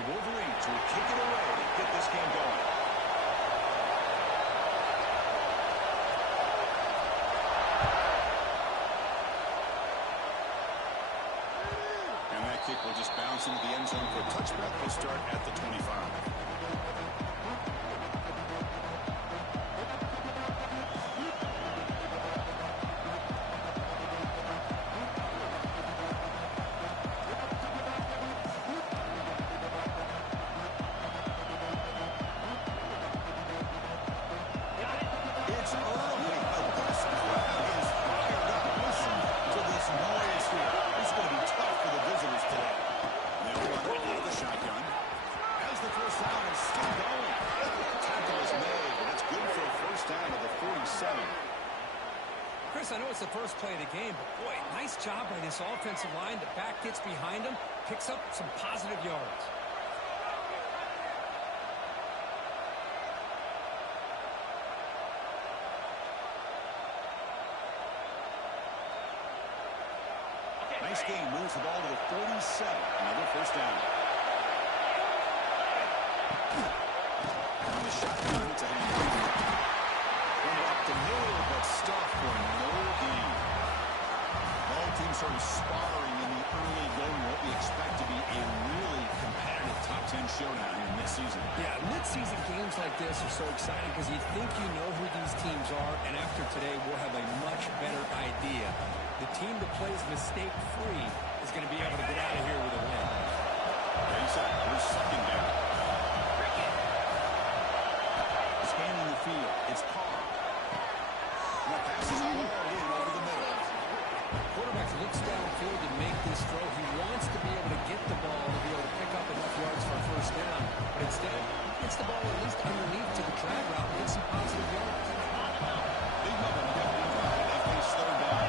The Wolverines will kick it away to get this game going. And that kick will just bounce into the end zone for a touchback. Will start at the 25. Chris, I know it's the first play of the game, but boy, nice job by this offensive line. The back gets behind him, picks up some positive yards. Nice game, moves the ball to the 47. Another first down. On the shotgun, it's a handoff. Running up the middle, but stuffed for no gain. All teams sort of sparring in the early going, what we expect to be a really competitive top 10 showdown here mid-season. Yeah, mid-season games like this are so exciting because you think you know who these teams are, and after today, we'll have a much better idea. The team that plays mistake-free is going to be able to get out of here with a win. We're second down. Scanning the field, it's Carr. And the pass is all in over the middle. Quarterback looks downfield to make this throw. He wants to be able to get the ball to be able to pick up enough yards for a first down. But instead, he gets the ball at least underneath to the drag route and gets some positive yards. Big number to get they face third down.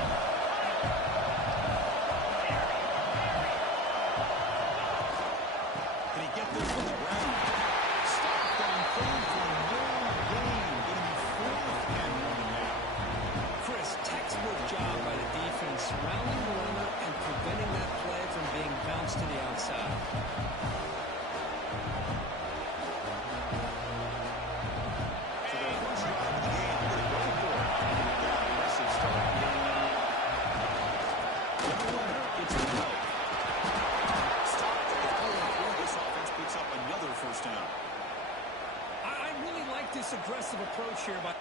Can he get this from the ground? Stopped on third for no gain. Going to be fourth and one now. Chris, textbook job by the defense, surrounding the runner and preventing that play from being bounced to the outside. So their first drive of the game, we're going to go for it. That aggressive start. It's a no. Stopped at the 44. This offense picks up another first down. I really like this aggressive approach here by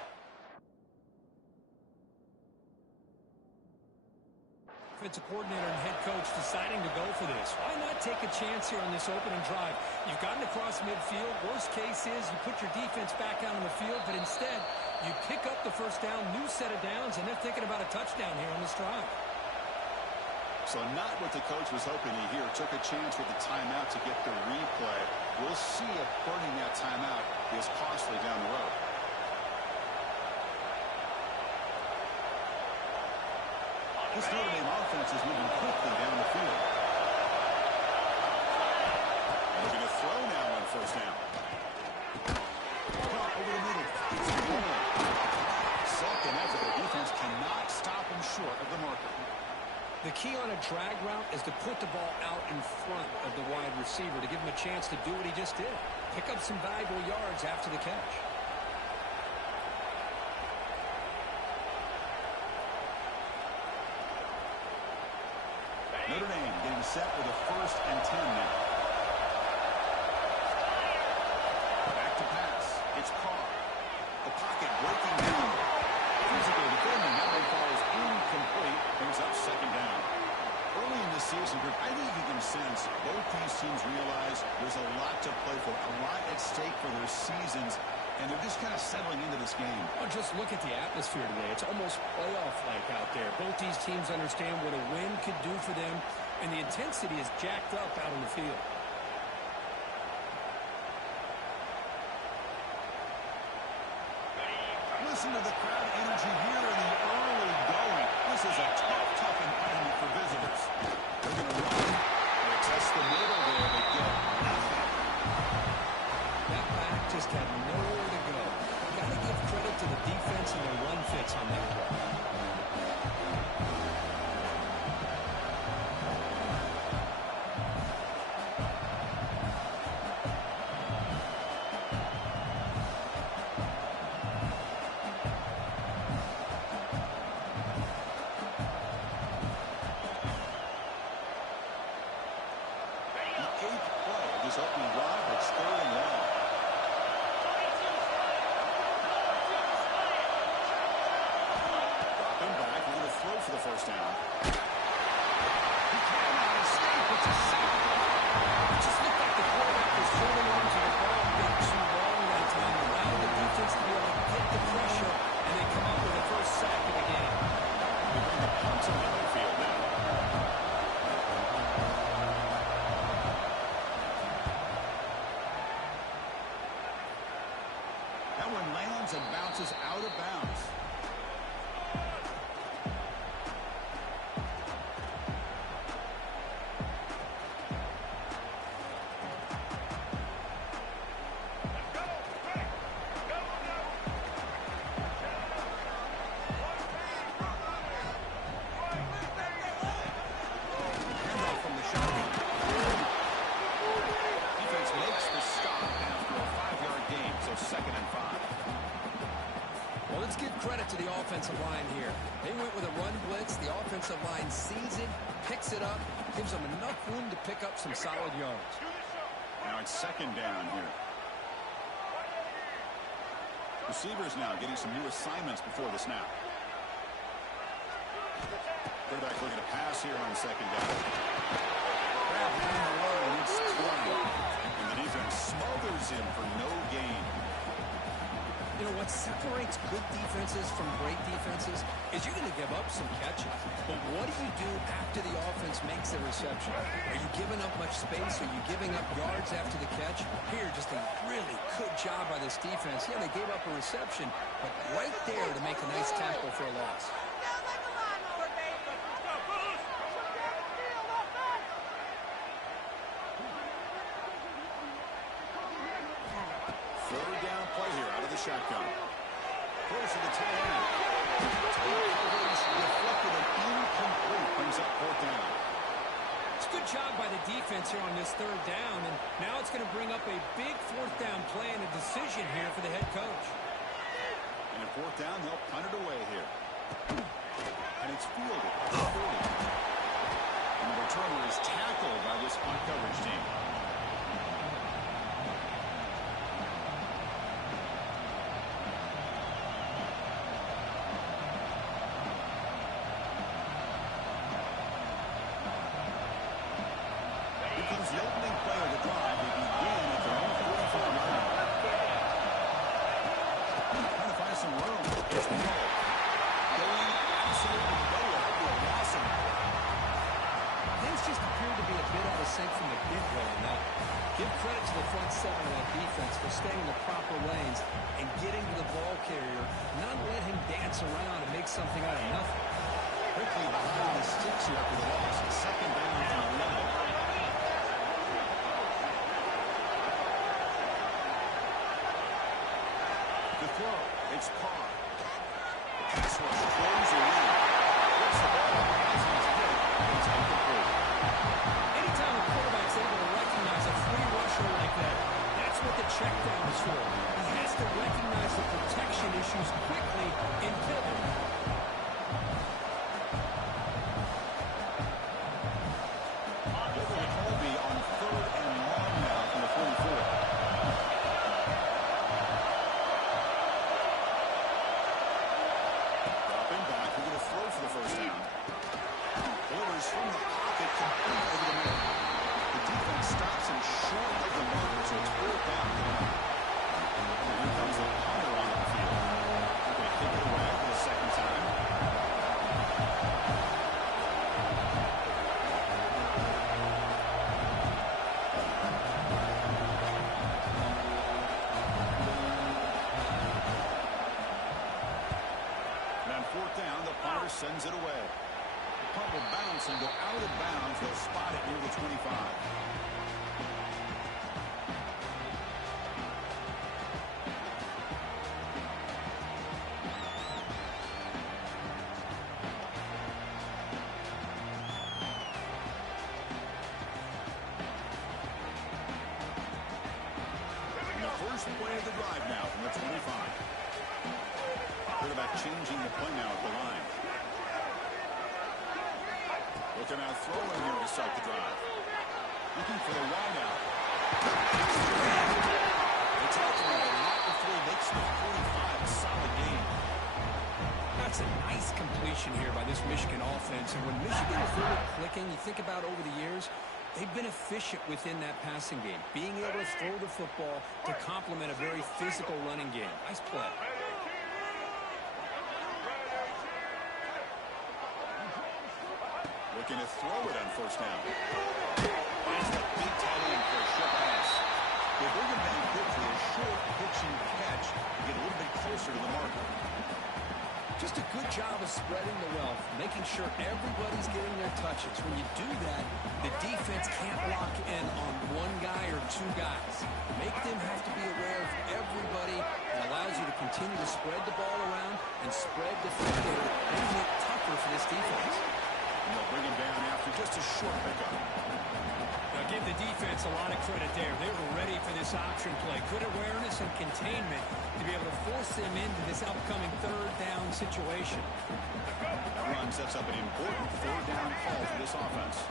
offensive coordinator and head coach deciding to go for this. Why not take a chance here on this opening drive? You've gotten across midfield. Worst case is you put your defense back out on the field, but instead you pick up the first down, new set of downs, and they're thinking about a touchdown here on this drive. So not what the coach was hoping to hear. Took a chance with the timeout to get the replay. We'll see if burning that timeout is costly down the road. This Notre Dame offense is moving quickly down the field. Looking to throw now on first down. Caught over the middle. It's rolling. Second effort. The defense cannot stop him short of the marker. The key on a drag route is to put the ball out in front of the wide receiver to give him a chance to do what he just did. Pick up some valuable yards after the catch. Notre Dame getting set with a 1st and 10 now. Back to pass. It's Carr. The pocket breaking down. Physical defending. That one falls incomplete. Brings up second down. Early in the season group, I think you can sense both these teams realize there's a lot to play for, a lot at stake for their seasons, and they're just kind of settling into this game. Well, just look at the atmosphere today. It's almost playoff-like out there. Both these teams understand what a win could do for them, and the intensity is jacked up out on the field. Listen to the crowd energy here in the early going. This is a tough environment for visitors. They're going to run. They test the middle there. They get nothing. That back just had nowhere to go. Got to give credit to the defense and their run fits on that play. this opening drive, but it's 3rd and long. Dropping back, we're going to throw for the first down. He cannot escape. It's a sack. It just looked like the quarterback was holding on to the ball a bit too long that time, allowing the defense to be able to get the pressure, and they come up with the first sack of the game. We bring the punt to midfield now. That one lands and bounces out of bounds. To the offensive line here. They went with a run blitz. The offensive line sees it, picks it up, gives them enough room to pick up some solid yards. Now it's 2nd down here. Receivers now getting some new assignments before the snap. Quarterback looking to pass here on 2nd down. Grab down the line. It's 20. And the defense smothers him for no gain. You know, what separates good defenses from great defenses is you're going to give up some catches. But what do you do after the offense makes the reception? Are you giving up much space? Are you giving up yards after the catch? Here, just a really good job by this defense. Yeah, they gave up a reception, but right there to make a nice tackle for a loss. 3rd down play here out of the shotgun. Close to the tail end. Coverage deflected and incomplete. Brings up 4th down. It's a good job by the defense here on this 3rd down, and now it's going to bring up a big 4th down play and a decision here for the head coach. And at 4th down, they'll punt it away here. And it's fielded at the 40. And the returner is tackled by this punt coverage team. The opening play of the drive, they begin at their own 45 line. Trying to find some room. It's Moore. Going absolutely nowhere. That'd be a loss of it. Things just appear to be a bit out of sync from the get-go now. Give credit to the front 7 of that defense for staying in the proper lanes and getting to the ball carrier, not let him dance around and make something out of nothing. Quickly behind the sticks here for the loss. 2nd down and 11. The throw, it's Carr. The pass rush closing in. Gets the ball, has his hit. It's incomplete. Anytime a quarterback's able to recognize a free rusher like that, that's what the check down is for. He has to recognize the protection issues quickly and pivot. Over to Colby on 3rd and long now from the 44. Throw for the first down. Delivers from the pocket, complete over the middle. The defense stops him short of the marker, so it's 4th down. And here comes the punter on the field. They're going to kick it away for the 2nd time. Sends it away. The punt will bounce and go out of bounds. They'll spot it near the 25. And the first play of the drive now from the 25. Quarterback changing the play now at the line. Looking out throwing here to start the drive. Looking for the wide out. completion here by this Michigan offense. And when Michigan is really clicking, you think about over the years, they've been efficient within that passing game, being able to throw the football to complement a very physical running game. Nice play. Looking to throw it on first down. That's the big tight end for a short pass. They bring him down quickly, a short pitching catch to get a little bit closer to the marker. Just a good job of spreading the wealth, making sure everybody's getting their touches. When you do that, the defense can't lock in on one guy or two guys. Make them have to be aware of everybody. It allows you to continue to spread the ball around and spread the field, making it tougher for this defense. And they'll bring him down after just a short pickup. Now give the defense a lot of credit there. They were ready for this option play. Good awareness and containment to be able to force them into this upcoming third down situation. That run sets up an important third down call for this offense.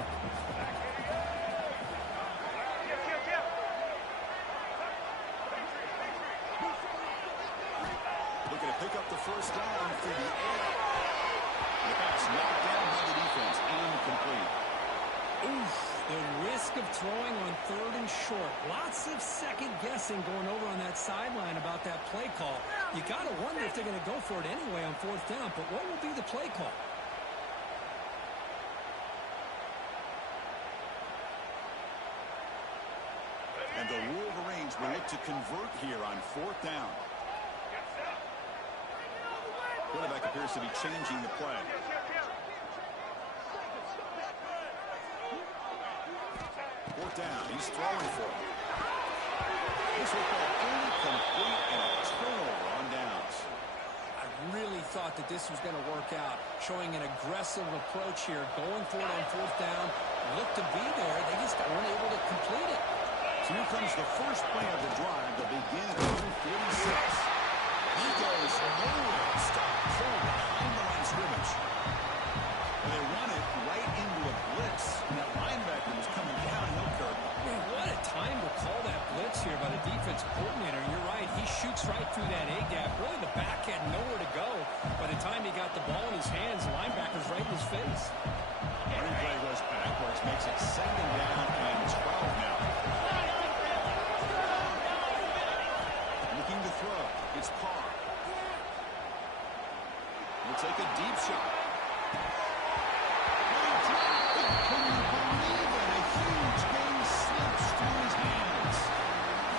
Looking to pick up the first down through the air. The pass knocked down by the defense. Incomplete. Oof, the risk of throwing on third and short. Lots of second guessing going over on that sideline about that play call. You got to wonder if they're going to go for it anyway on fourth down, but what will be the play call? And the Wolverines will look to convert here on fourth down. Quarterback appears to be changing the play. Fourth down. He's throwing for it. This will go incomplete and a turnover on downs. I really thought that this was going to work out, showing an aggressive approach here, going for it on fourth down. Looked to be there. They just weren't able to complete it. So here comes the first play of the drive to begin at 46. He goes nowhere. Stop cold behind the line of scrimmage. And they run it right into a blitz. And that linebacker was coming downhill, Kirk. Man, what a time to call that blitz here by the defense coordinator. You're right. He shoots right through that A-gap. Really, the back had nowhere to go. By the time he got the ball in his hands, the linebacker's right in his face. Replay goes backwards, makes it second down and 12 now. Looking to throw. It's Carr. He'll take a deep shot. They drop it. Can you believe it? A huge game slips through his hands.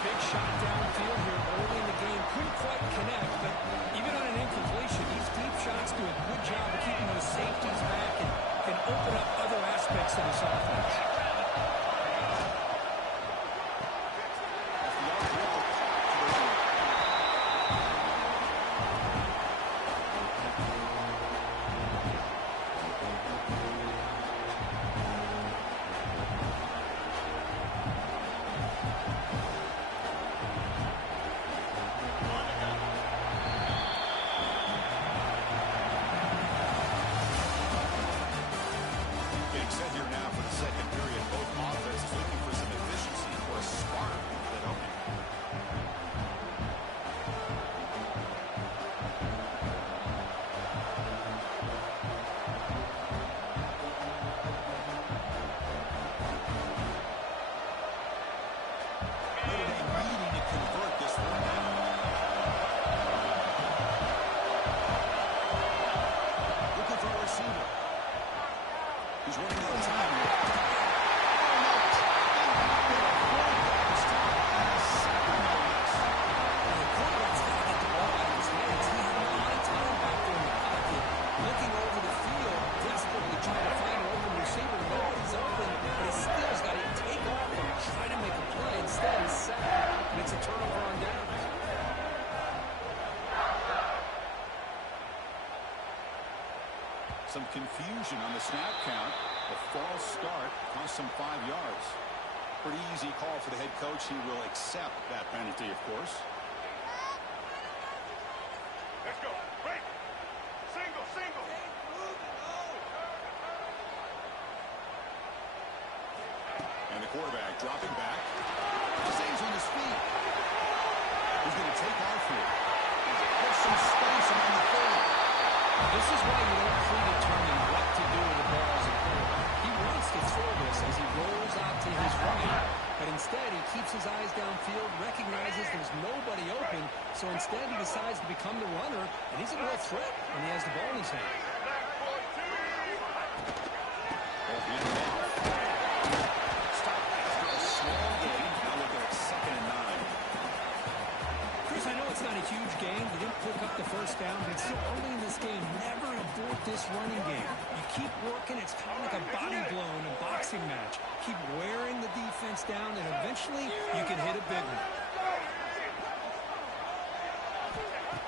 Big shot downfield here early in the game. Couldn't quite connect, but even on an incompletion, these deep shots do a good job of keeping those safeties back and can open up other aspects of this offense. Some confusion on the snap count. A false start cost some 5 yards. Pretty easy call for the head coach. He will accept that penalty, of course. Let's go. Break. Single, single. And the quarterback dropping back. Stays on his feet. He's going to take off here. There's some space around the 30. This is why you don't predetermine what to do with the ball as a quarterback. He wants to throw this as he rolls out to his right, but instead he keeps his eyes downfield, recognizes there's nobody open, so instead he decides to become the runner, and he's a real threat when he has the ball in his hand. Stop after a small gain. Now look at it, 2nd and 9. Chris, I know it's not a huge game. You didn't pick up the first down, but it's still early in this game. Never abort this running game. You keep working. It's kind of like a body blow in a boxing match. Keep wearing the defense down, and eventually you can hit a big one.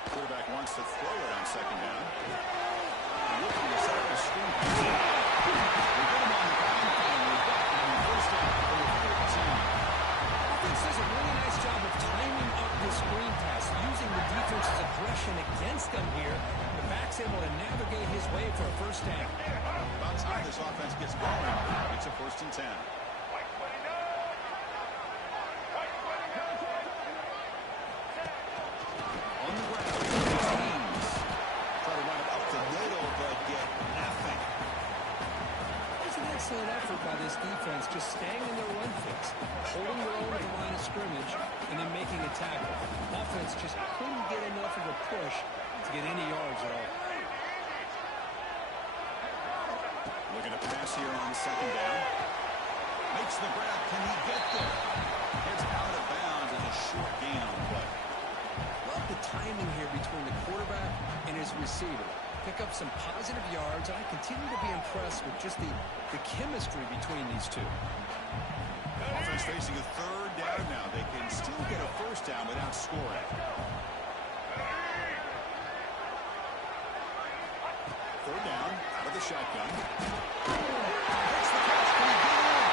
Quarterback wants to throw it on 2nd down. Looking to set up a screen pass. We get him on the ground, and we're back on the first down for the 14. Offense does a really nice job of timing up this screen pass, using the defense's aggression against them here. The back's able to navigate his way for a first down. About time this offense gets going. It's a 1st and 10. On the ground, teams try to run it up the middle, but get nothing. It's an excellent effort by this defense, just staying in their run fix, holding their own at the line of scrimmage, and then making a tackle. Offense just couldn't get enough of a push to get any yards at all. Looking to pass here on 2nd down. Makes the grab. Can he get there? Gets out of bounds as a short gain on the play. Love the timing here between the quarterback and his receiver. Pick up some positive yards, and I continue to be impressed with just the chemistry between these two. Offense facing a 3rd down now. They can still get a first down without scoring. 3rd down, out of the shotgun. Makes the catch. Can he get in?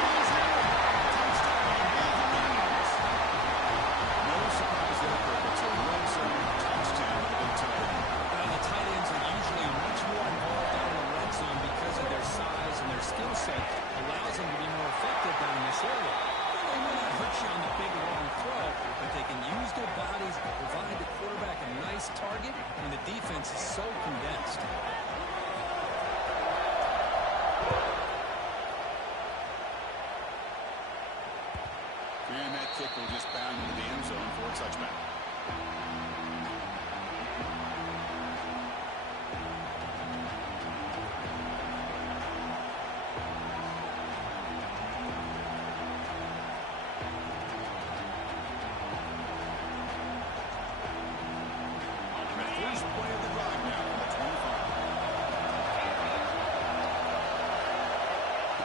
He's in. Touchdown, Buccaneers. No surprise there, but it's a red zone touchdown with a big tight end. Well, the tight ends are usually much more involved down in the red zone because of their size and their skill set allows them to be more effective down in this area. They may not hurt you on the big long throw, but they can use their bodies to provide the quarterback a nice target when the defense is so condensed. And that kick will just bound into the end zone for a touchback. First play of the drive now on the 25.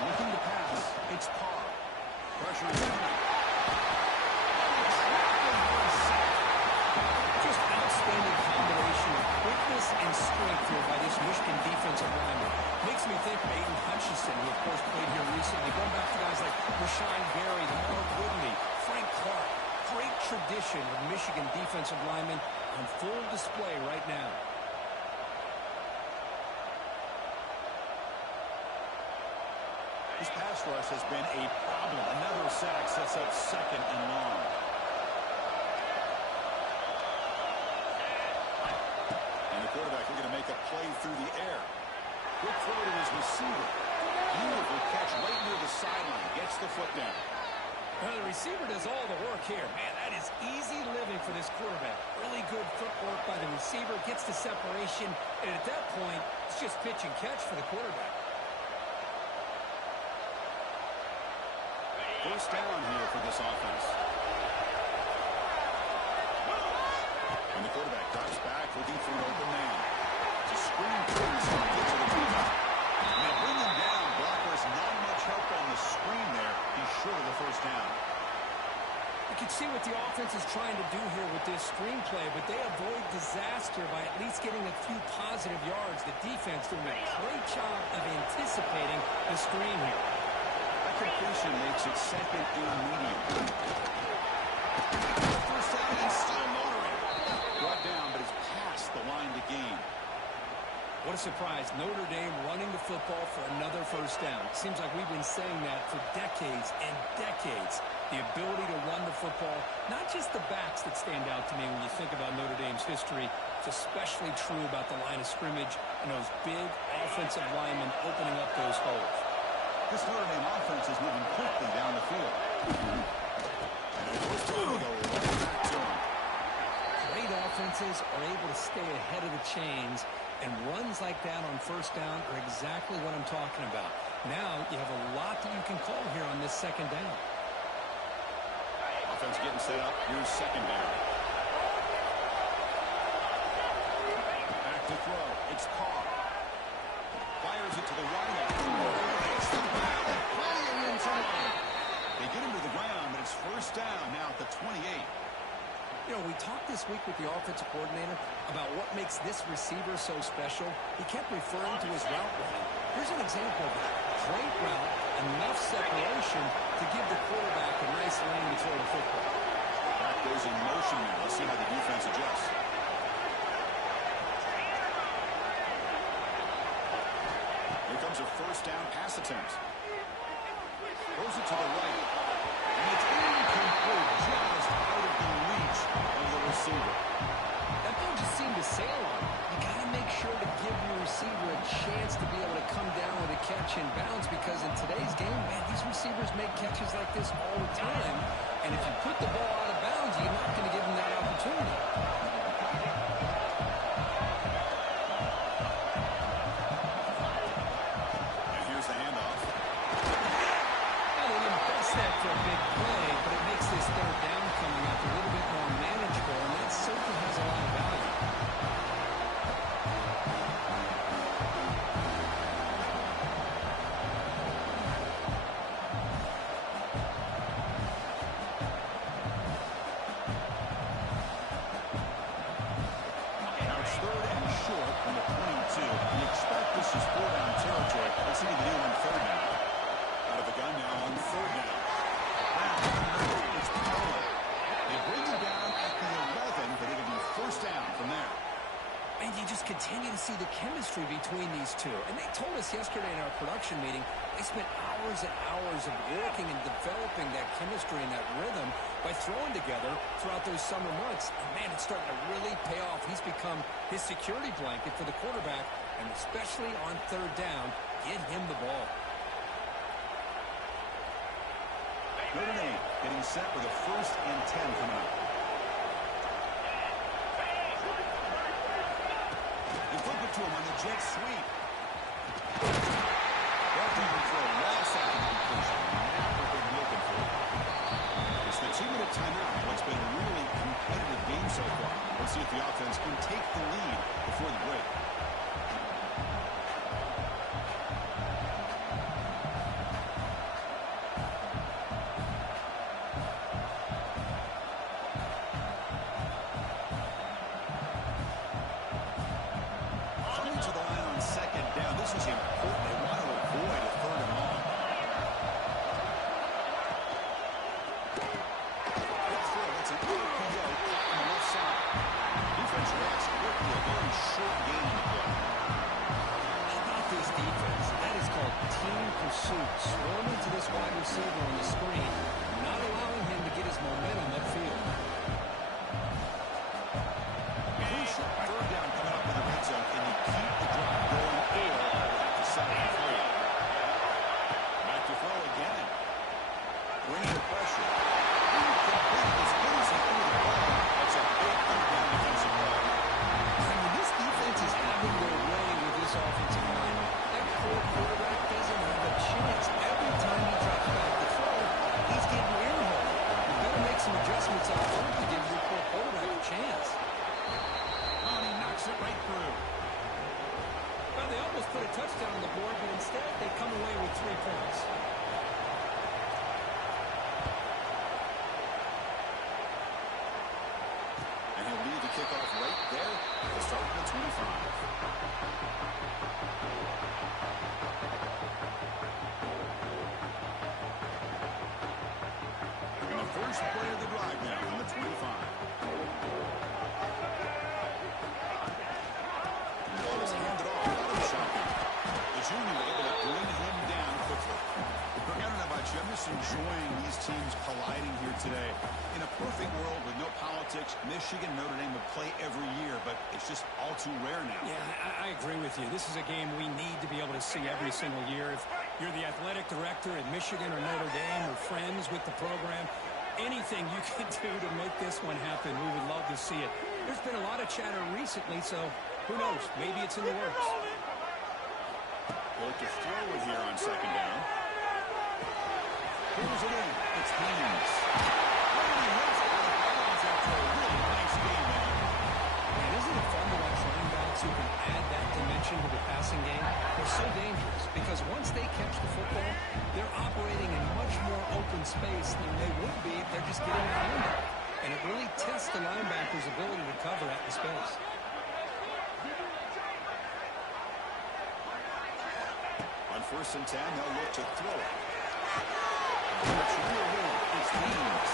Looking to pass. It's Carr. Pressure is coming. Just outstanding combination of quickness and strength here by this Michigan defensive lineman. Makes me think of Aiden Hutchinson, who of course played here recently. Going back to guys like Rashawn Gary, Lamar Woodley, Frank Clark. Great tradition of Michigan defensive linemen on full display right now. This pass rush has been a problem. Another sack sets up 2nd and long. And the quarterback looking to make a play through the air. Quick throw to his receiver. Beautiful catch right near the sideline. Gets the foot down. Well, the receiver does all the work here. Man, that is easy living for this quarterback. Really good footwork by the receiver. Gets the separation. And at that point, it's just pitch and catch for the quarterback. First down here for this offense. And the quarterback drops back looking for an open man. It's a screen through, so he gets to the two-top. And they bring him down. Blockers not much help on the screen there. He's short of the first down. You can see what the offense is trying to do here with this screenplay, but they avoid disaster by at least getting a few positive yards. The defense doing a great job of anticipating the screen here. That completion makes it 2nd and medium. First down and still motoring. Brought down, but it's past the line to gain. What a surprise. Notre Dame running the football for another first down. Seems like we've been saying that for decades and decades. The ability to run the football, not just the backs that stand out to me when you think about Notre Dame's history. It's especially true about the line of scrimmage and those big offensive linemen opening up those holes. This Notre Dame offense is moving quickly down the field. And first time they go right back to him. Great offenses are able to stay ahead of the chains, and runs like that on first down are exactly what I'm talking about. Now you have a lot that you can call here on this second down. Offense getting set up. Here's second down. Back to throw. It's Carr. Fires it to the right. Hits the ground. Flying into line. They get him to the ground, but it's first down now at the 28. You know, we talked this week with the offensive coordinator about what makes this receiver so special. He kept referring to his route running. Here's an example of that. Great route, enough separation to give the quarterback a nice lane to throw the football. Back goes in motion now. Let's see how the defense adjusts. Here comes a first down pass attempt. Throws it to the right. And it's incomplete, just out of the reach of the receiver. That ball just seemed to sail on him. You got to make sure to give your receiver a chance to be able to come down with a catch in bounds, because in today's game, man, these receivers make catches like this all the time. And if you put the ball out of bounds, you're not going to give them that opportunity. And here's the handoff. Well, they didn't best that for a big play, but it makes this third down coming up a little bit more manageable, and that certainly has a lot of value. Now it's third and short from the 22. You expect this is four-down territory. Let's see if they can do it on third down. Out of the gun now on third down. It's Paolo. They bring him down at the 11, but it'll be first down from there. And you just continue to see the chemistry between these two. And they told us yesterday in our production meeting, they spent hours and hours of working and developing that chemistry and that rhythm by throwing together throughout those summer months. And, man, it's starting to really pay off. He's become his security blanket for the quarterback, and especially on third down, get him the ball. Notre Dame getting set with a first and 10 coming up. They flip it to him on the jet sweep. Left hand throw, last second completion. Not what they're looking for. It's the 2-minute timeout. What's been a really competitive game so far. Let's see if the offense can take the lead before the break. Coming to the line on second down. This is important. They want to avoid a third and long. Good throw. That's an RPO caught on the left side. Defense reacts quickly. A very short game in the play. How about this defense? That is called team pursuit. Swarming to this wide receiver on the screen, not allowing him to get his momentum upfield. Crucial third down coming up in the red zone. Can you keep the drive going, or will have to settle for three? Back to throw again. Bringing the pressure. Incomplete. As good as he threw the ball. That's a big third down defensive play. I mean, this defense is having their way with this offensive line. That poor quarterback doesn't have a chance. Every time he drops back to throw, he's getting earholed. You better make some adjustments up front to give your poor quarterback a chance. Oh, and he knocks it right through. Well, they almost put a touchdown on the board, but instead they come away with 3 points. And he'll lead the kickoff right there to start the 25. And the first play of the drive now on the 25. The ball was handed off out of the shotgun. The junior able to bring him down quickly. Look, I don't know about you. I'm just enjoying these teams colliding here today. today. In a perfect world with no politics, Michigan, Notre Dame would play every year, but it's just all too rare now. Yeah, I agree with you. This is a game we need to be able to see every single year. If you're the athletic director at Michigan or Notre Dame or friends with the program, anything you can do to make this one happen, we would love to see it. There's been a lot of chatter recently, so who knows? Maybe it's in the works. Look to throw it here on second down. Pulls it in. It's Haynes. After a really nice game, man. And isn't it fun to watch running backs who can add that dimension to the passing game? They're so dangerous because once they catch the football, they're operating in much more open space than they would be if they're just getting the handoff. And it really tests the linebacker's ability to cover at the space. On 1st and 10, they'll look to throw it. It's Haynes.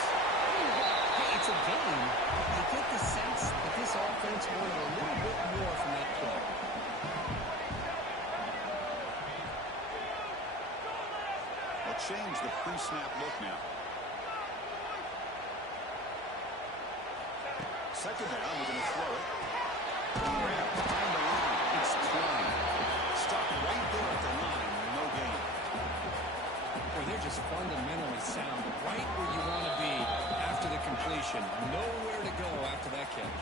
Hey, it's a game. You get the sense that this offense wanted a little bit more from that play. They'll change the pre-snap look now. Second down, we're going to throw it. Grab behind the line. It's Klein. Stuck right there at the line. No gain. Boy, they're just fundamentally sound. Right where you want to be after the completion. Nowhere to go after that catch.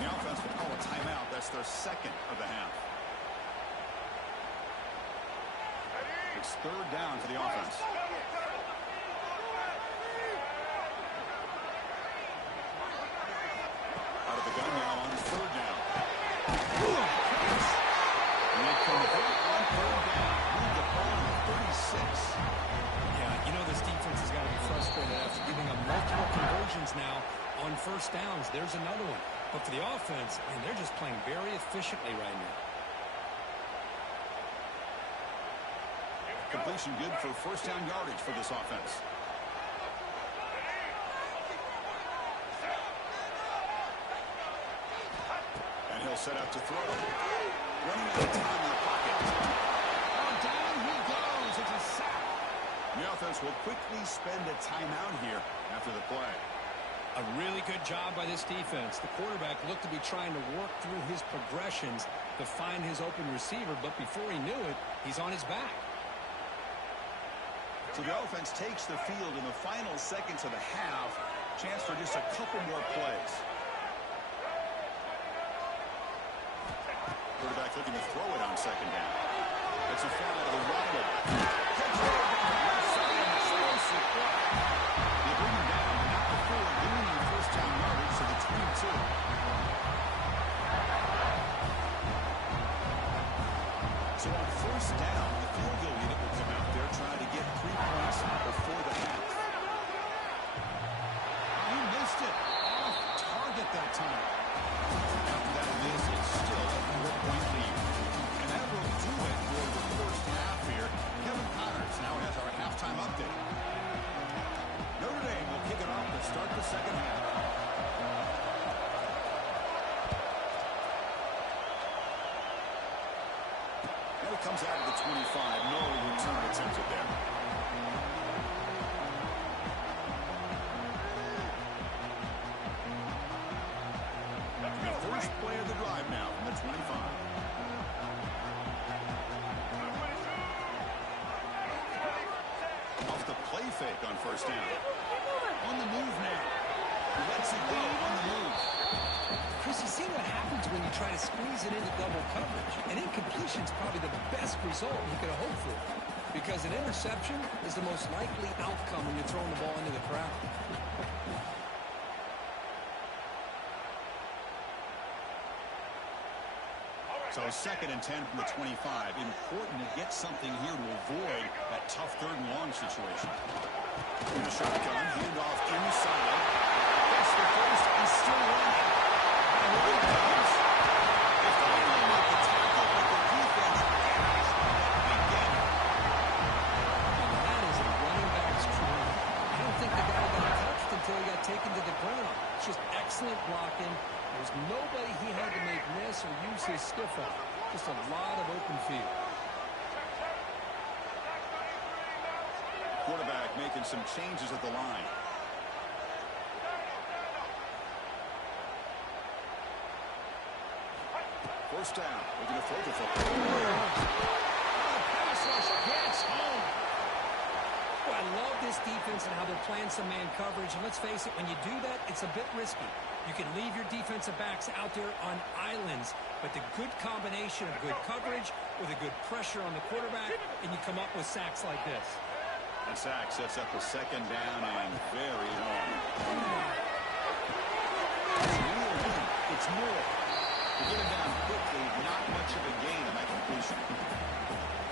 The offense will call a timeout. That's their second of the half. It's third down for the offense. Out of the gun now on third down. And they convert on third down. Move the ball to 36. Yeah, you know this defense has got to be frustrated after giving up multiple conversions now on first downs. There's another one. But for the offense, man, they're just playing very efficiently right now. Completion good for first down yardage for this offense. And he'll set out to throw. Running out of time in the pocket. Oh, down he goes. It's a sack. The offense will quickly spend a timeout here after the play. A really good job by this defense. The quarterback looked to be trying to work through his progressions to find his open receiver, but before he knew it, he's on his back. So the offense takes the field in the final seconds of the half. Chance for just a couple more plays. Quarterback looking to throw it on second down. It's a foul to the right. They bring him down, but not before gaining first down yardage, so the 22. So on first down, the field goal unit will come out there trying to get 3 points before the half. Oh, he missed it. Off target that time. After that miss, it's still a 4-point lead. And that will do it for the first half here. Kevin Connors now has our halftime update. Notre Dame will kick it off to start the second half. And it comes out of the 25. No return attempted there. The first play of the drive now from the 25. Off the play fake on first down. On the move now. Lets it go on the move. Chris, you see what happens when you try to squeeze it into double coverage. An incompletion is probably the best result you could hope for, because an interception is the most likely outcome when you're throwing the ball into the crowd. So second and 10 from the 25. Important to get something here to avoid that tough third and long situation. In a shotgun, handoff inside. Gets the first and still running. And here it comes. They finally make the tackle, but the defense has again. And that is a running back's career. I don't think the guy got touched until he got taken to the ground. It's just excellent blocking. There's nobody he had to make miss or use his stiff on. Just a lot of open field. Quarterback making some changes at the line. First down. Looking to throw the football. Pass rush gets home. Well, I love this defense and how they're playing some man coverage. And let's face it, when you do that, it's a bit risky. You can leave your defensive backs out there on islands, but the good combination of good coverage with a good pressure on the quarterback, and you come up with sacks like this. The sack sets up a second down and very long. It's more. To get him down quickly, not much of a gain on that completion.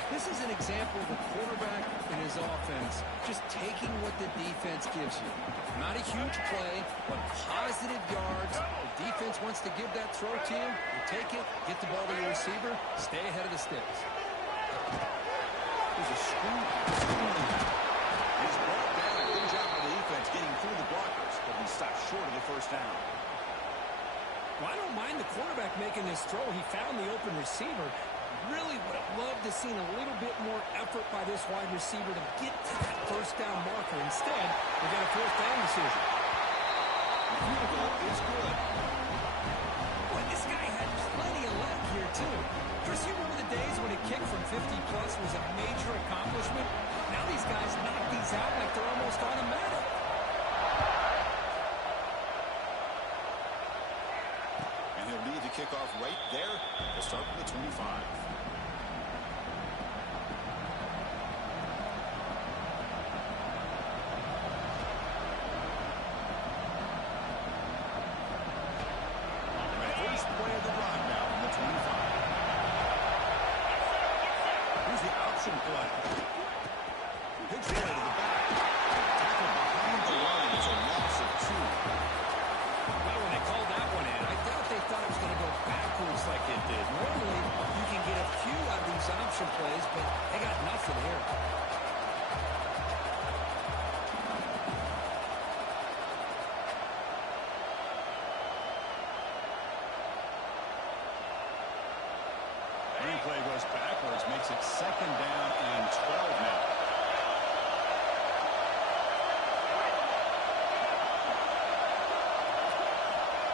This is an example of a quarterback in his offense just taking what the defense gives you. Not a huge play, but positive yards. The defense wants to give that throw to you. You take it, get the ball to your receiver, stay ahead of the sticks. There's a screen pass. He's brought down. Good job by the defense getting through the blockers, but he stopped short of the first down. Well, I don't mind the quarterback making this throw. He found the open receiver. Really would have loved to see a little bit more effort by this wide receiver to get to that first down marker. Instead, we got a fourth down decision. The field goal is good. Boy, this guy had plenty of leg here, too. Chris, you remember the days when a kick from 50-plus was a major accomplishment? Now these guys knock these out like they're almost automatic. And he'll lead the kickoff right there to start from the 25. First play of the drive now from the 25. Here's the option play. Pitch play to the back. Tackle behind the line. It's a loss of 2. Well, when they called that one in, I doubt they thought it was going to go backwards like it did. Normally, you can get a few out of these option plays, but they got nothing here. Replay goes backwards, makes it second down and 12 now.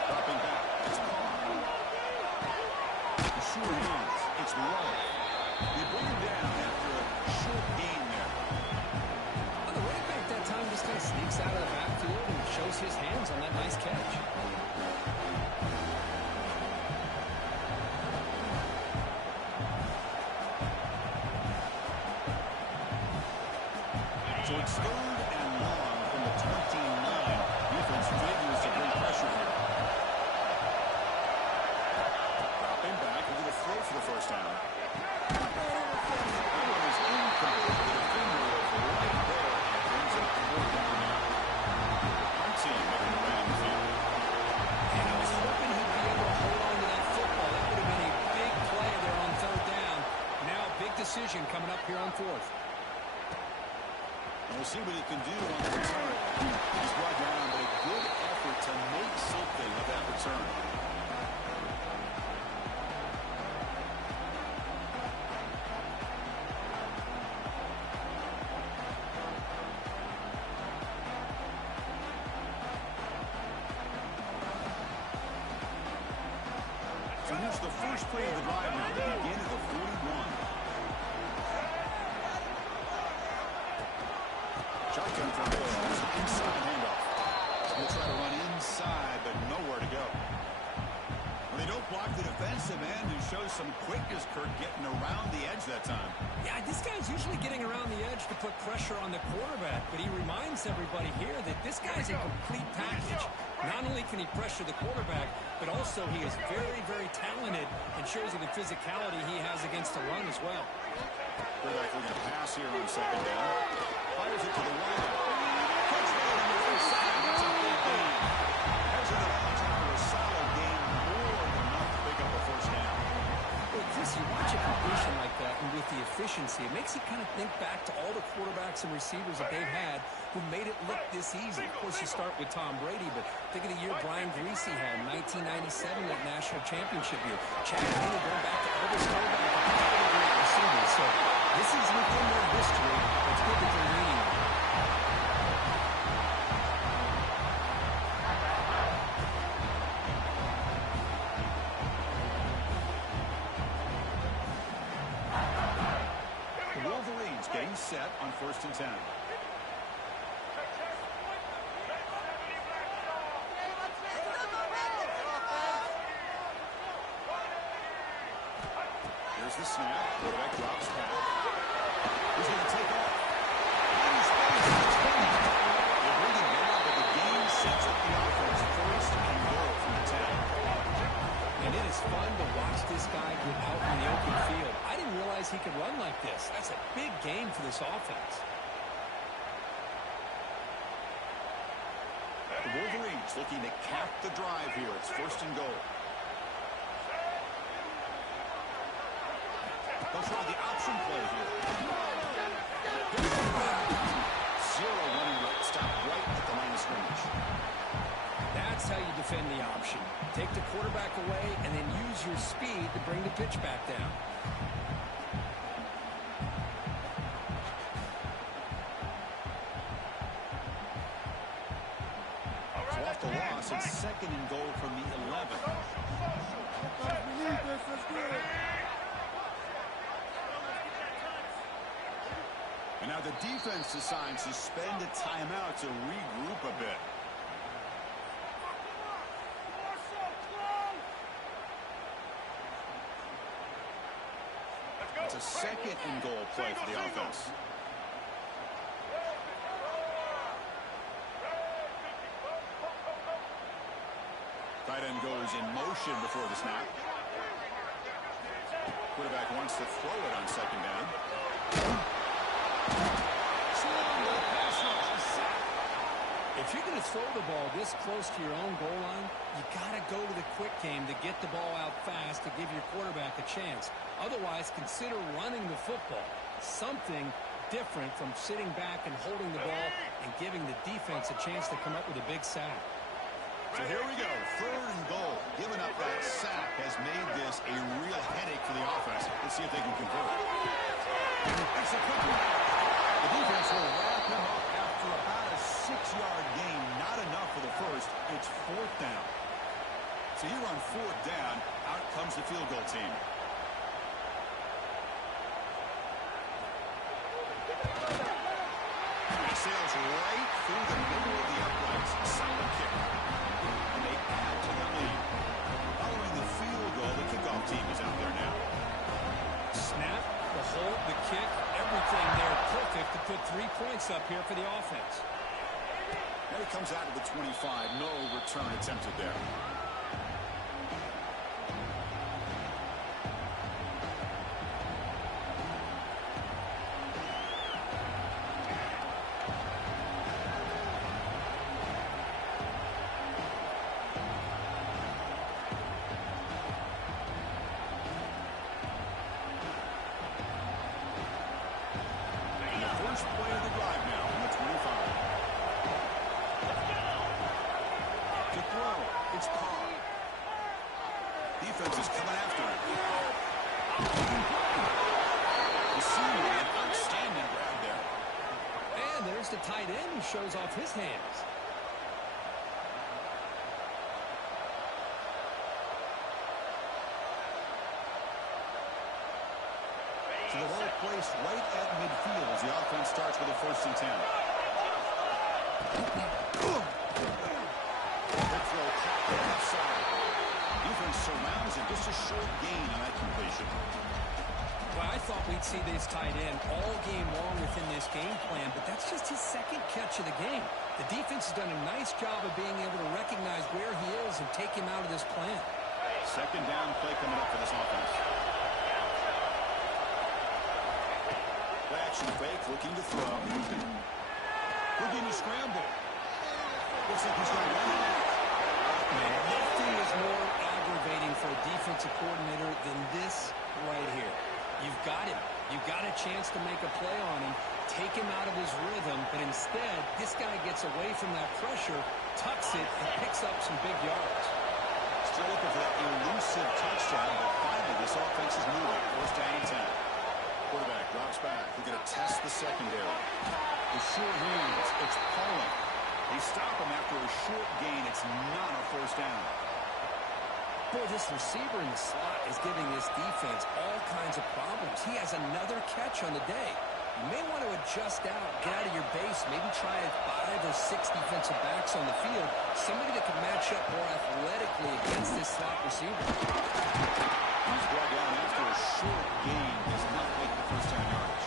Dropping back, it's Carr. The sure hands, it's low. They bring him down after a short gain there. Well, the running back that time just kind of sneaks out of the backfield and shows his hands on that nice catch. So it's third and long from the 29. Defense continues to bring pressure here. Dropping back into the throw for the first down. That one is incomplete. The defender was right there and brings up fourth down now. Our team making the right in the field. And I was hoping he'd be able to hold on to that football. That would have been a big play there on third down. Now a big decision coming up here on fourth. We'll see what he can do on the return. He's brought down, but a good effort to make something of that return. So here's the first play of the drive now, the beginning of the 41. Shotgun formation. Inside handoff. He'll try to run inside, but nowhere to go. Well, they don't block the defensive end and show some quickness, Kirk, getting around the edge that time. Yeah, this guy's usually getting around the edge to put pressure on the quarterback, but he reminds everybody here that this guy's a complete package. Not only can he pressure the quarterback, but also he is very, very talented and shows you the physicality he has against the run as well. Quarterback looking to pass here on second down. Fires it to the wide. Touchdown on the right side. That's a big gain. Measured it out to a solid gain. More than enough to pick up a first down. Well, Chris, you watch a completion like that, and with the efficiency, it makes you kind of think back to all the quarterbacks and receivers that they've had who made it look this easy. Of course, you start with Tom Brady, but think of the year Brian Greasy had in 1997, that national championship year. Chad Henne going back to Elvis Grbac, all the great receivers. So this is within their history. It's good that they're leading on. and set on 1st and 10. Here's the snap. Quarterback drops back. He's going to take off. They're bringing it out, but the game sets up the offense. 1st and goal from the 10. And it is fun to watch this guy get out in the open field. I didn't realize he could run like this. That's a big game for this offense. The Wolverines looking to cap the drive here. It's 1st and goal. They'll try the option play here. 0 running right. Stop right at the line of scrimmage. That's how you defend the option. Take the quarterback away and then use your speed to bring the pitch back down. So off the loss, it's 2nd and goal from the 11. And now the defense decides to spend a timeout to regroup a bit. It's a 2nd and goal play for the offense. Tight end goes in motion before the snap. Quarterback wants to throw it on 2nd down. If you're going to throw the ball this close to your own goal line, you got to go to the quick game to get the ball out fast to give your quarterback a chance. Otherwise, consider running the football. Something different from sitting back and holding the ball and giving the defense a chance to come up with a big sack. So here we go, 3rd and goal. Giving up that sack has made this a real headache for the offense. Let's see if they can convert. That's a quick one. The defense will wrap him up after about a 6-yard gain. Not enough for the first. It's 4th down. So here on 4th down, out comes the field goal team. It sails right through the middle of the uprights. Solid kick. And they add to the lead. Following the field goal, the kickoff team is out there now. Snap, the hold, the kick, everything there perfect to put 3 points up here for the offense. And it comes out of the 25. No return attempted there. First play of the drive now on the 25. To throw, it's Carr. Defense is coming after him. The senior, an outstanding grab there. And there's the tight end who shows off his hands. So the ball placed right at midfield as the offense starts with a 1st and 10. Good throw, caught the left side. Defense surrounds it. Just a short gain on that completion. Well, I thought we'd see this tight end all game long within this game plan, but that's just his 2nd catch of the game. The defense has done a nice job of being able to recognize where he is and take him out of this plan. 2nd down play coming up for this offense. Play action fake, looking to throw. Looking to scramble. Looks like he's going to run it. Nothing is more aggravating for a defensive coordinator than this right here. You've got him. You've got a chance to make a play on him, take him out of his rhythm, but instead, this guy gets away from that pressure, tucks it, and picks up some big yards. Still looking for that elusive touchdown, but finally this offense is moving. 1st down and 10. Quarterback drops back. They're going to test the secondary. The short hands, it's Pollard. They stop him after a short gain. It's not a 1st down. Boy, this receiver in the slot is giving this defense all kinds of problems. He has another catch on the day. You may want to adjust out, get out of your base, maybe try 5 or 6 defensive backs on the field, somebody that can match up more athletically against this slot receiver. He's brought down after a short gain. Does not make the first down yardage.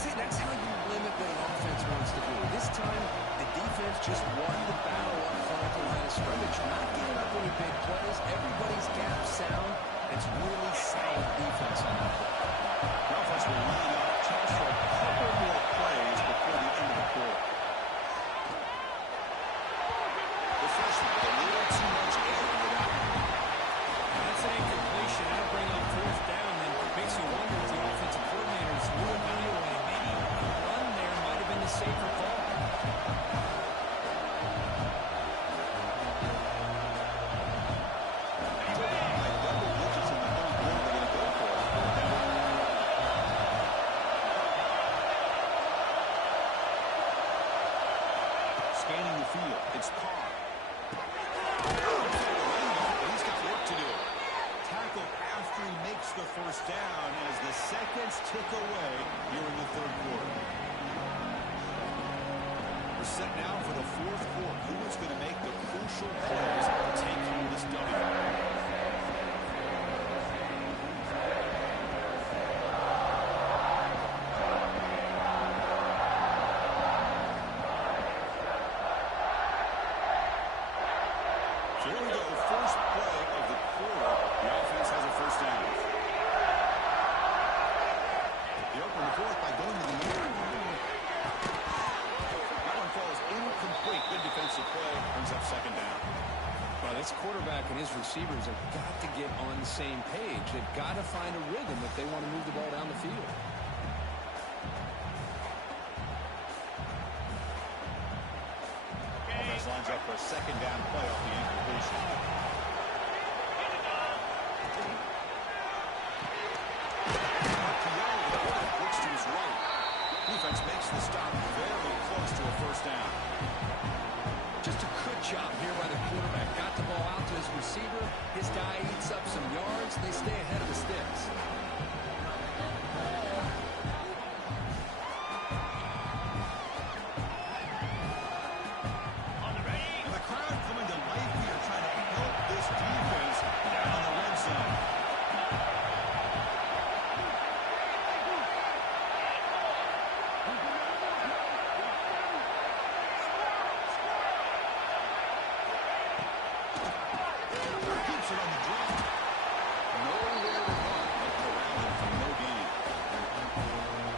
See, that's how you limit what an offense wants to do. This time, the defense just won the battle up front at the line of scrimmage. Not giving up any big plays. Everybody's gap sound. It's really solid defense on that play. The offense will line up just for a couple more plays before the end of the quarter. The freshman with a little too much air into that one. That's an incompletion. That'll bring up fourth down, and it makes you wonder if the offensive coordinator's reevaluating. Maybe a run there might have been the safer call. Scanning the field, it's Carr. He's got work to do. Tackle after he makes the first down as the seconds tick away here in the third quarter. We're set now for the fourth quarter. Who is going to make the crucial plays to take home this W? So here we go, first play of the quarter. The offense has a first down. They open the fourth by going to the middle. That one falls incomplete. Good defensive play. Brings up second down. Well, this quarterback and his receivers have got to get on the same page. They've got to find a rhythm if they want to move the ball down the field. Offense lines up for a second down play off the incompletion. Looks to his right. Defense makes the stop very close to a first down. Just a good job here by the quarterback. Got the ball out to his receiver. His guy eats up some yards. They stay ahead of the sticks. And the crowd coming to life here, trying to help this defense down on the red side. Keeps it on the drop. Nowhere to run but corralling for no gain.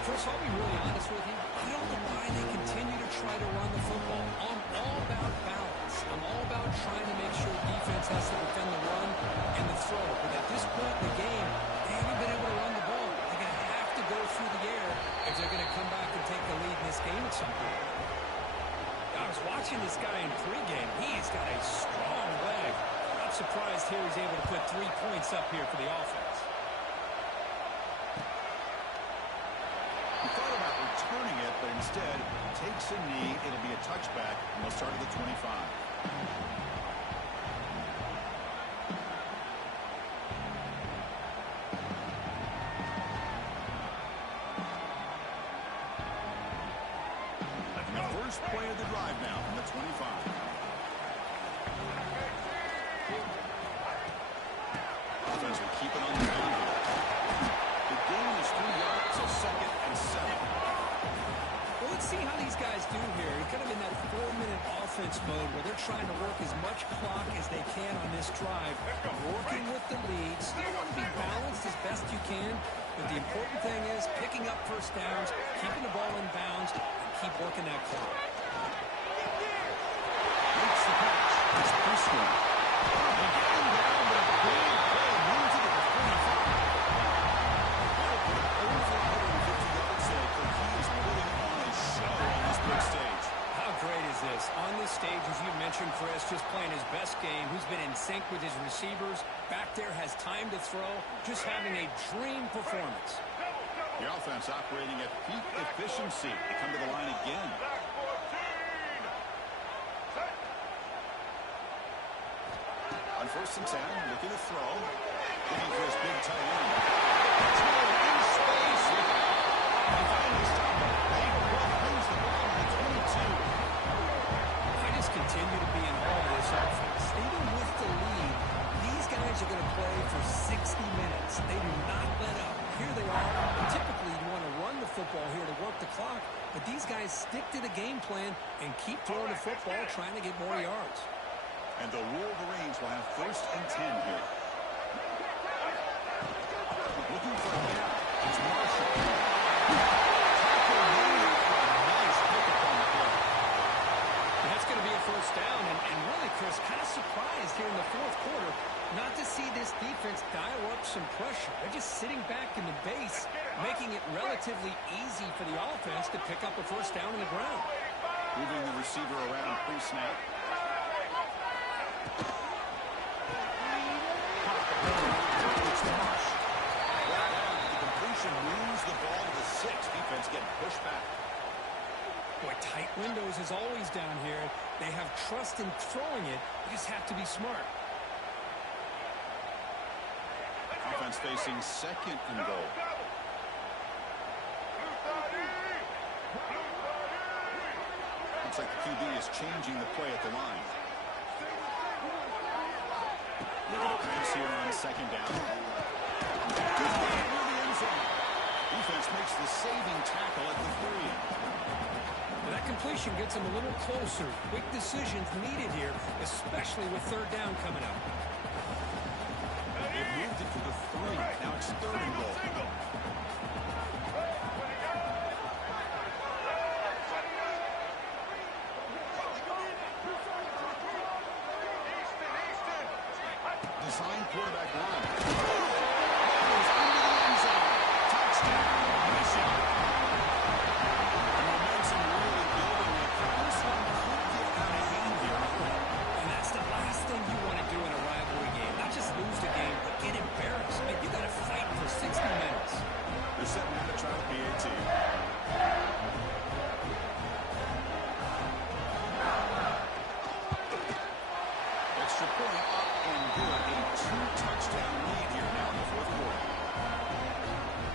First, I'll be really honest with you. I don't know why they continue to try to run the football. I'm all about balance. I'm all about trying to make sure defense has to defend the run and the throw. But at this point in the game, they haven't been able to run the ball. They're going to have to go through the air if they're going to come back and take the lead in this game at some point. I was watching this guy in pregame. He's got a strong leg. Not surprised here he's able to put 3 points up here for the offense. He thought about returning it, but instead takes a knee. It'll be a touchback, and they'll start at the 25. First play of the drive now from the 25. Offense will keep it on the ground here. The gain is 3 yards, so second and 7. Well, let's see how these guys do here. You're kind of in that 4-minute offense mode where they're trying to work as much clock as they can on this drive, working with the lead. Still want to be balanced as best you can, but the important thing is picking up first downs, keeping the ball in bounds, and keep working that clock. Makes the catch. It's Preston. Getting down, but a big play moves it to the 45. That'll put it over 150 yards there, but he is putting on a show on this big stage. How great is this? On this stage, as you mentioned, Chris, just playing his best game. He's been in sync with his receivers. Back there has time to throw. Just having a dream performance. The offense operating at peak efficiency. They come to the line again. On first and 10, looking to throw. Looking for his big tight end. Throw in space. They finally stop it. They will lose the ball to the 22. I just continue to be in awe of this offense. Even with the lead, these guys are going to play for 60 minutes. They do not let up. Here they are. Typically, you want to run the football here to work the clock, but these guys stick to the game plan and keep throwing the football, trying to get more yards. And the Wolverines will have 1st and 10 here. Looking for a gap. It's Marshall. Nice pickup on the play. That's going to be a 1st down, and really, Chris, kind of surprised here in the 4th quarter not to see this defense dial up some pressure. They're just sitting back in the base, making it relatively easy for the offense to pick up a 1st down on the ground. Moving the receiver around pre-snap. It's Marsh. Brought down. The completion moves the ball to the 6. Defense getting pushed back. Boy, tight windows is always down here. They have trust in throwing it. You just have to be smart. Offense facing 2nd and goal. Looks like the QB is changing the play at the line. Little pass here on 2nd down. Good game near the end zone. Defense makes the saving tackle at the 3. That completion gets them a little closer. Quick decisions needed here, especially with 3rd down coming up. They've moved it to the 3. Now it's 3rd and goal. Design quarterback run. Goes into the end zone. Touchdown. Mission. Momentum really building up. This one could get out of hand here. And that's the last thing you want to do in a rivalry game. Not just lose the game, but get embarrassed. I mean, you got to fight for 60 minutes. They're setting out to try the PAT. Extra point up and good. A 2-touchdown lead here now in the 4th quarter.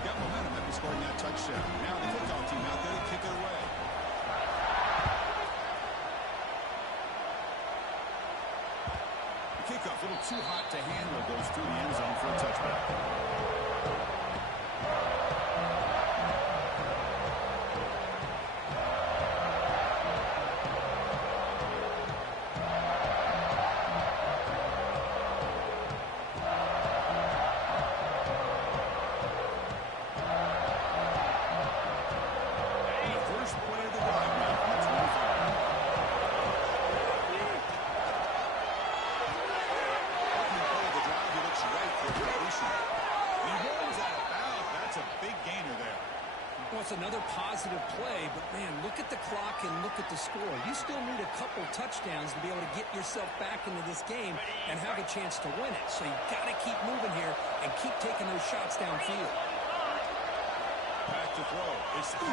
Got momentum after scoring that touchdown. Now the kickoff team out there to kick it away. The kickoff, a little too hot to handle, goes through the end zone for a touchback. First play of the drive now from the 25. Opening play of the drive, he looks right for completion. He runs out of bounds. That's a big gainer there. Well, it's another positive play, but, man, look at the clock and look at the score. You still need a couple touchdowns to be able to get yourself back into this game and have a chance to win it. So you got to keep moving here and keep taking those shots downfield. Back to throw. It's the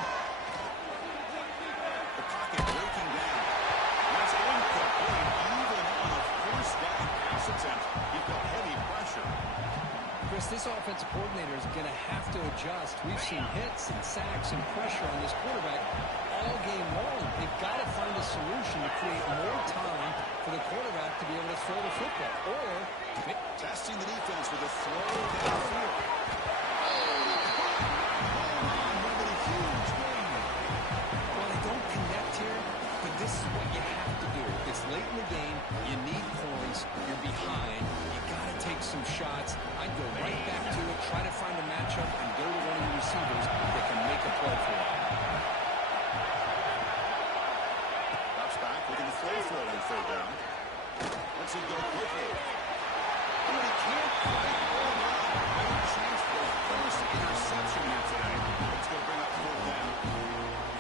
pocket breaking down. That's incomplete. Even on a 1st down pass attempt, he felt heavy pressure. Chris, this offensive coordinator is going to have to adjust. We've seen hits and sacks and pressure on this quarterback all game long. They've got to find a solution to create more time for the quarterback to be able to throw the football. Or Testing the defense with a throw downfield. Nobody huge gain. well, they don't connect here, but this is what you have to do. It's late in the game. You need points. You're behind. You got to take some shots. I'd go right back to it, try to find a matchup, and go to one of the receivers that can make a play for you. Drops back, looking to throw for it on 3rd down. Lets it go quickly. But he can't quite hold on. Another chance for a 1st interception here today. It's going to bring up 4th down.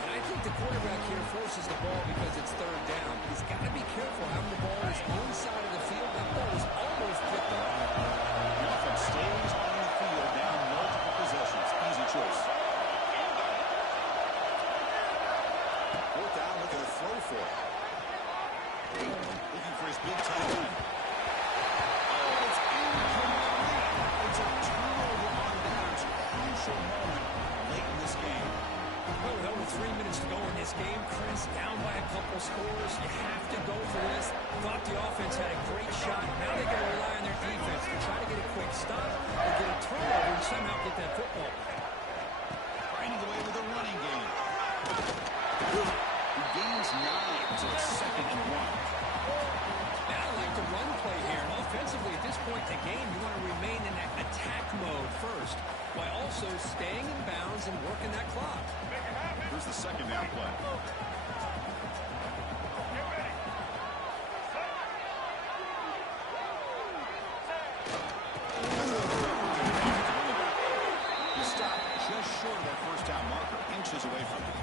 And I think the quarterback here forces the ball because it's 3rd down. He's got to be careful having the ball on his own side of the field. That ball was almost picked up. The offense stays on the field, down multiple possessions. Easy choice. 4th down, looking to throw for it. Looking for his big tight end. Oh, it's incomplete. It's a turnover on downs. Crucial moment late in this game. offense had a great shot. Now they got to rely on their defense to try to get a quick stop or get a turnover and somehow get that football back. Finding the way with a running game. He gains 9 to the 2nd and 1. Now I like the run play here. And offensively, at this point in the game, you want to remain in that attack mode first while also staying in bounds and working that clock. Here's the 2nd down play. He stopped just short of that first down marker, inches away from it.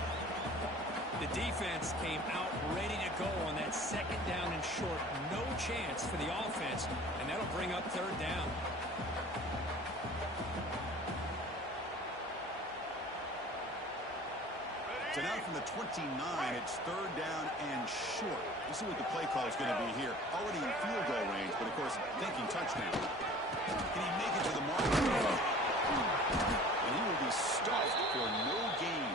The defense came out ready to go on that 2nd down and short. No chance for the offense, and that'll bring up 3rd down. So now from the 29, it's 3rd down and short. We'll see what the play call is going to be here. Already in field goal range, but of course, thinking touchdown. Can he make it to the mark? And he will be stuffed for no gain.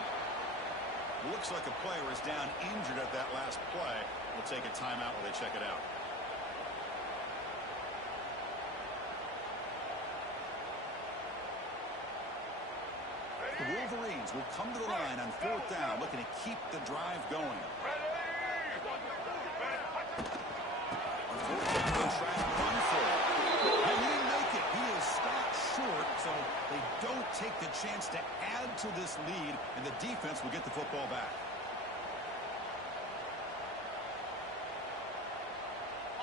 Looks like a player is down injured at that last play. We'll take a timeout while they check it out. The Wolverines will come to the line on 4th down, looking to keep the drive going. On 4th down, track run for it. And he didn't make it. He is stopped short, so they don't take the chance to add to this lead, and the defense will get the football back.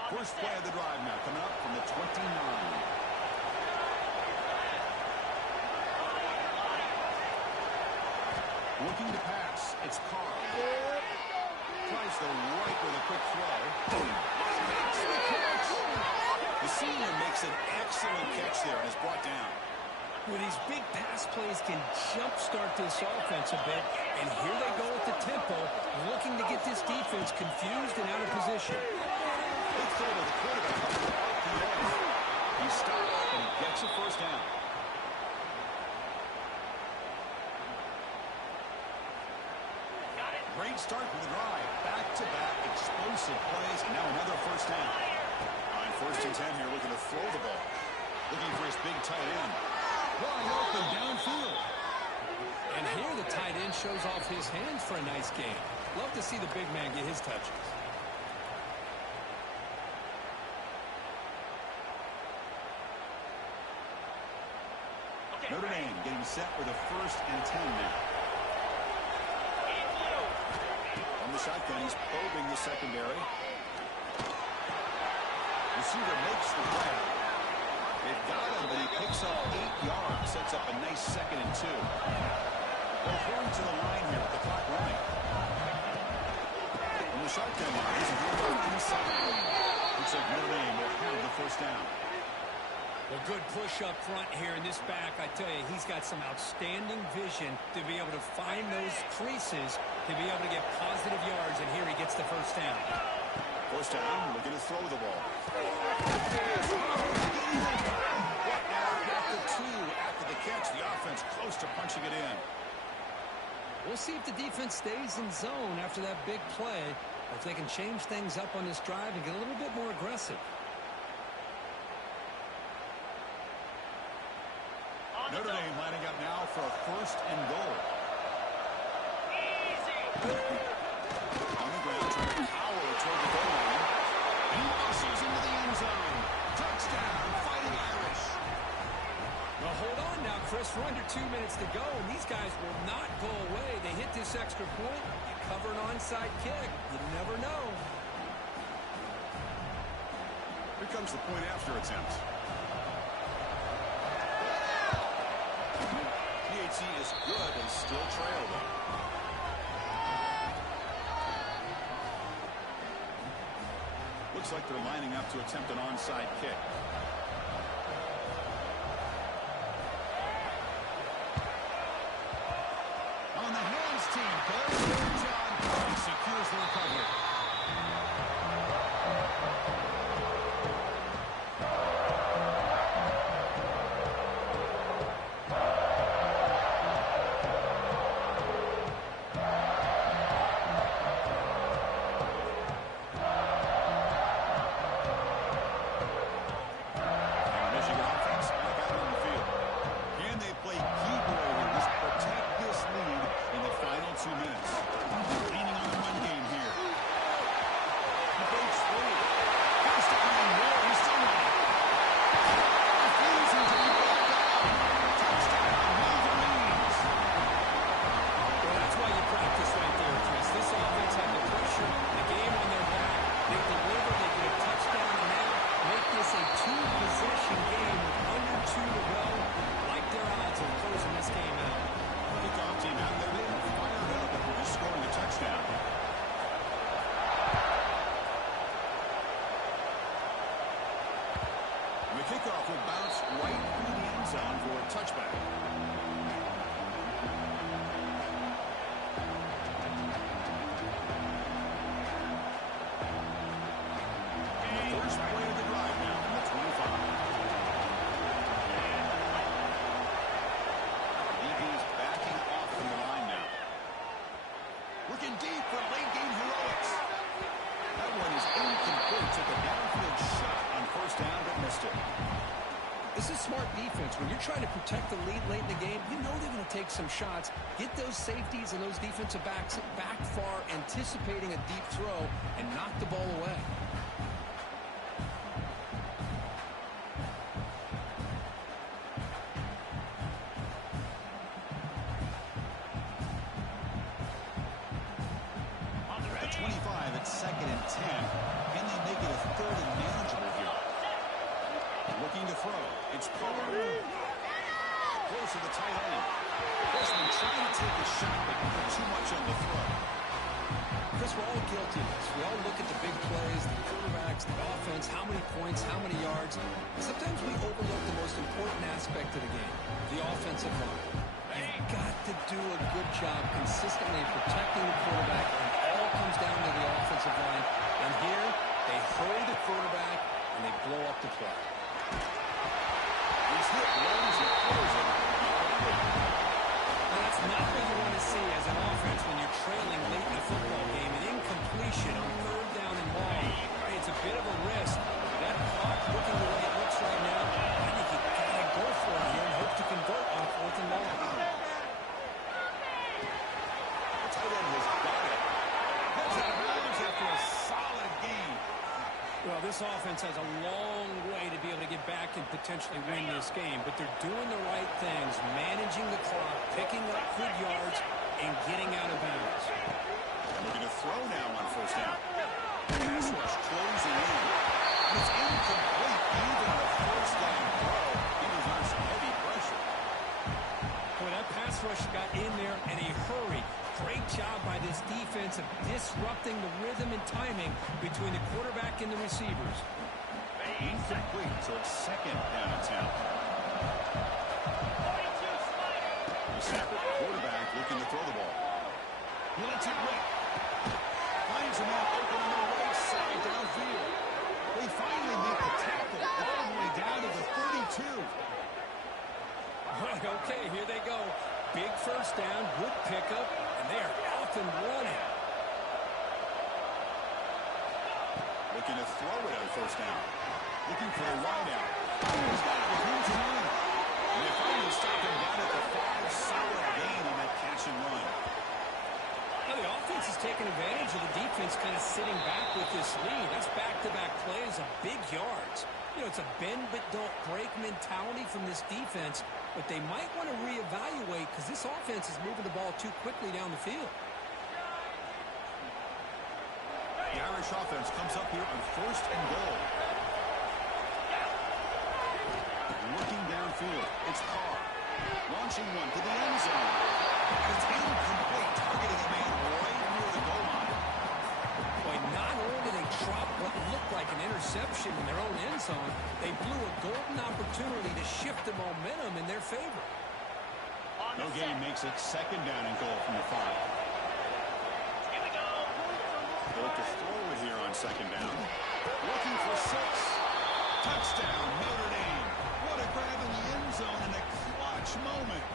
First play of the drive now, coming up from the 29. Looking to pass. It's Carr. Tries the right with a quick throw. Makes the catch. The senior makes an excellent catch there and is brought down. Well, these big pass plays can jumpstart this offense a bit, and here they go with the tempo, looking to get this defense confused and out of position. Big throw to the quarterback. He stops and he gets a first down. Great start for the drive. Back-to-back explosive plays, and now another first down. On 1st and 10 here, looking to throw the ball. Looking for his big tight end. Wide open downfield. And here the tight end shows off his hands for a nice game. Love to see the big man get his touches. Notre Dame getting set with a 1st and 10 now. On the shotgun, he's probing the secondary. Receiver makes the play. They've got him, but he picks up 8 yards. Sets up a nice 2nd and 2. They'll hurry to the line here with the clock running. On the shotgun now, he's a good inside. Looks like Notre Dame will have the first down. Well, good push up front here in this back. I tell you, he's got some outstanding vision to be able to find those creases, to be able to get positive yards, and here he gets the first down. First down, looking to throw the ball. What now? After 2, after the catch, the offense close to punching it in. We'll see if the defense stays in zone after that big play, or if they can change things up on this drive and get a little bit more aggressive. Notre Dame lining up now for a 1st and goal. On the ground, trying to power toward the goal line. And he muscles into the end zone. Touchdown, Fighting Irish. Well, hold on now, Chris. We're under 2 minutes to go, and these guys will not go away. They hit this extra point. You cover an onside kick. You never know. Here comes the point after attempt. PHC is good. They still trail them. Looks like they're lining up to attempt an onside kick. On the hands team, goes John. He secures the recovery. kickoff will bounce right through the end zone for a touchback. First play of the drive now from the 25. DB's backing off from the line now. Looking deep for late game heroics. That one is incomplete. Took a downfield shot on first down but missed it. This is smart defense. When you're trying to protect the lead late in the game, you know they're going to take some shots, get those safeties and those defensive backs back far, anticipating a deep throw, and knock the ball away. At the 25, it's 2nd and 10. Can they make it a 3rd and manageable here? Looking to throw. It's Pollard. Close to the tight end. Freshman trying to take a shot, but not too much on the throw. Chris, we're all guilty of this. We all look at the big plays, the quarterbacks, the offense, how many points, how many yards. Sometimes we overlook the most important aspect of the game, the offensive line. You've got to do a good job consistently protecting the quarterback, and it all comes down to the offensive line. And here, they hurry the quarterback, and they blow up the play. He's hit runs and throws it. Now, that's not what you want to see as an offense when you're trailing late in a football game. An incompletion on 3rd down and long. It's a bit of a risk. With that clock looking the way it looks right now, I think you got to go for it here and hope to convert on 4th and long. The tight end has got it. Heads out of bounds after a solid gain. Well, this offense has a long way to be able to get back and potentially win this game, but they're doing the right things, managing the clock, picking up good yards, and getting out of bounds. Looking to throw now on first down. Pass rush closing in. And it's incomplete even on a first down throw. He was under some heavy pressure. Boy, that pass rush got in there in a hurry. Great job by this defense of disrupting the rhythm and timing between the quarterback and the receivers. Incomplete, so it's 2nd down and 10. The snapper, quarterback looking to throw the ball. He lets it rip. Finds a man open on the right side downfield. They finally make the tackle all the way down to the 32. Okay, here they go. Big first down, good pickup, and they are off and running. Looking to throw it on first down. Looking for a wide out. He's got it with room to run. And they finally stop him down at the 5. Solid gain on that catch and run. Now, the offense is taking advantage of the defense kind of sitting back with this lead. That's back-to-back plays of big yards. You know, it's a bend-but-don't-break mentality from this defense, but they might want to reevaluate because this offense is moving the ball too quickly down the field. The Irish offense comes up here on 1st and goal. Looking downfield, it's Carr. Launching one to the end zone. It's incomplete, targeting a man right near the goal line. Boy, not only did they drop what looked like an interception in their own end zone, they blew a golden opportunity to shift the momentum in their favor. No gain makes it 2nd down and goal from the 5. Here we go. They look to throw it here on 2nd down. Looking for 6. Touchdown, Notre Dame. What a grab in the end zone in a clutch moment.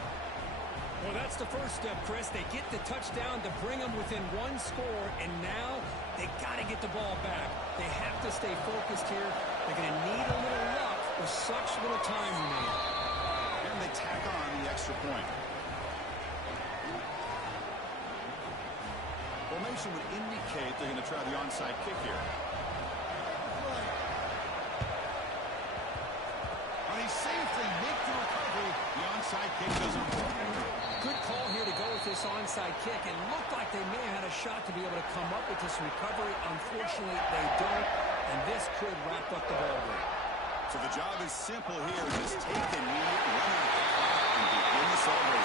Well, that's the first step, Chris. They get the touchdown to bring them within 1 score, and now they got to get the ball back. They have to stay focused here. They're going to need a little luck with such little time remaining. And they tack on the extra point. Formation would indicate they're going to try the onside kick here. And they safely make the recovery. The onside kick doesn't work. Good call here to go with this onside kick. It looked like they may have had a shot to be able to come up with this recovery. Unfortunately, they don't, and this could wrap up the ball game. So the job is simple here. Just take the knee, run out the clock, and begin the celebration.